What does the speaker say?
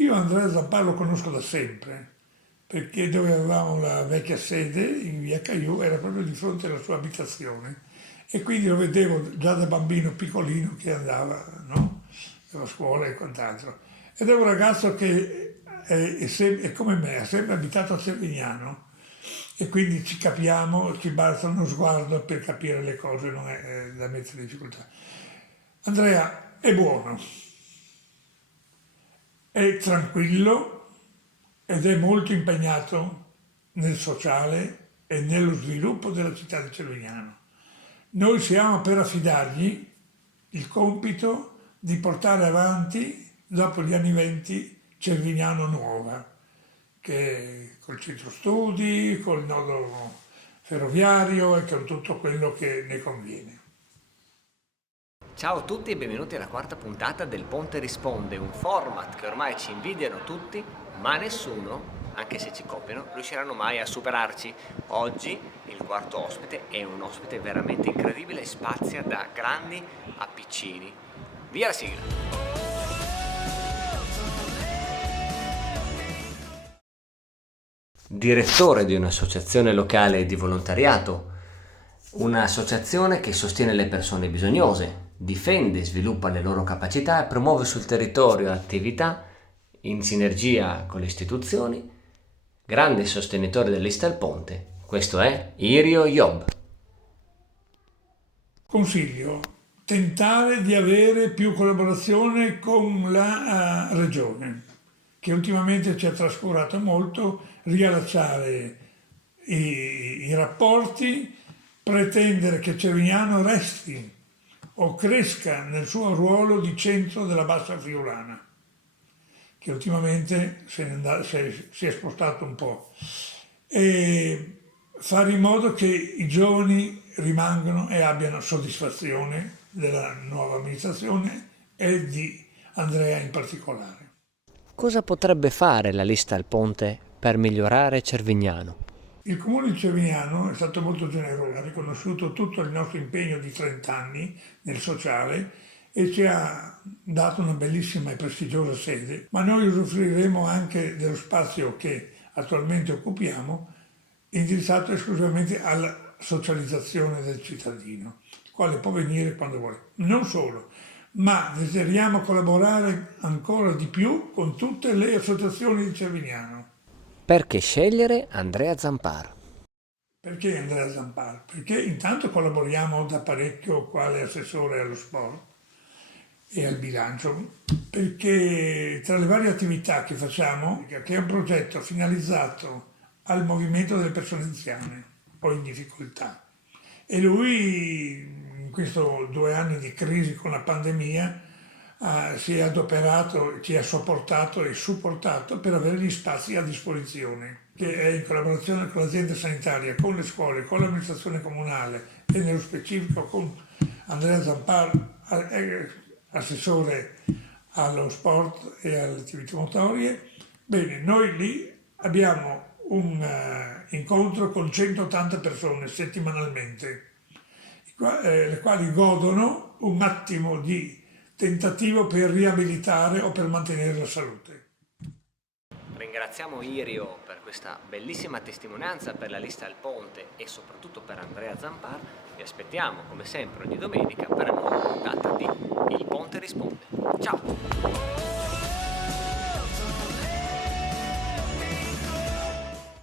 Io Andrea Zampar lo conosco da sempre, perché dove avevamo la vecchia sede, in via Caiù, era proprio di fronte alla sua abitazione. E quindi lo vedevo già da bambino piccolino che andava, no? A scuola e quant'altro. Ed è un ragazzo che è come me, ha sempre abitato a Cervignano e quindi ci capiamo, ci basta uno sguardo per capire le cose, non è da mettere in difficoltà. Andrea è buono, è tranquillo ed è molto impegnato nel sociale e nello sviluppo della città di Cervignano. Noi siamo per affidargli il compito di portare avanti, dopo gli anni venti, Cervignano Nuova, che col centro studi, col nodo ferroviario e con tutto quello che ne conviene. Ciao a tutti e benvenuti alla quarta puntata del Ponte Risponde, un format che ormai ci invidiano tutti, ma nessuno, anche se ci copiano, riusciranno mai a superarci. Oggi il quarto ospite è un ospite veramente incredibile, spazia da grandi a piccini. Via la sigla! Direttore di un'associazione locale di volontariato, un'associazione che sostiene le persone bisognose, difende e sviluppa le loro capacità e promuove sul territorio attività in sinergia con le istituzioni, grande sostenitore dell'Ista al Ponte. Questo è Irio Job. Consiglio, tentare di avere più collaborazione con la regione, che ultimamente ci ha trascurato molto, riallacciare i rapporti, pretendere che Cervignano resti o cresca nel suo ruolo di centro della Bassa Friulana, che ultimamente si è spostato un po', e fare in modo che i giovani rimangano e abbiano soddisfazione della nuova amministrazione e di Andrea in particolare. Cosa potrebbe fare la Lista al Ponte per migliorare Cervignano? Il comune di Cervignano è stato molto generoso, ha riconosciuto tutto il nostro impegno di 30 anni nel sociale e ci ha dato una bellissima e prestigiosa sede, ma noi usufruiremo anche dello spazio che attualmente occupiamo, indirizzato esclusivamente alla socializzazione del cittadino, il quale può venire quando vuole. Non solo, ma desideriamo collaborare ancora di più con tutte le associazioni di Cervignano. Perché scegliere Andrea Zampar? Perché Andrea Zampar? Perché intanto collaboriamo da parecchio quale assessore allo sport e al bilancio, perché tra le varie attività che facciamo, che è un progetto finalizzato al movimento delle persone anziane o in difficoltà. E lui, in questi 2 anni di crisi con la pandemia, si è adoperato, ci ha sopportato e supportato per avere gli spazi a disposizione, che è in collaborazione con l'azienda sanitaria, con le scuole, con l'amministrazione comunale e nello specifico con Andrea Zampar, assessore allo sport e alle attività motorie. Bene, noi lì abbiamo un incontro con 180 persone settimanalmente, le quali godono un attimo di tentativo per riabilitare o per mantenere la salute. Ringraziamo Irio per questa bellissima testimonianza per la Lista al Ponte e soprattutto per Andrea Zampar. Vi aspettiamo come sempre ogni domenica per una nuova puntata di Il Ponte Risponde. Ciao!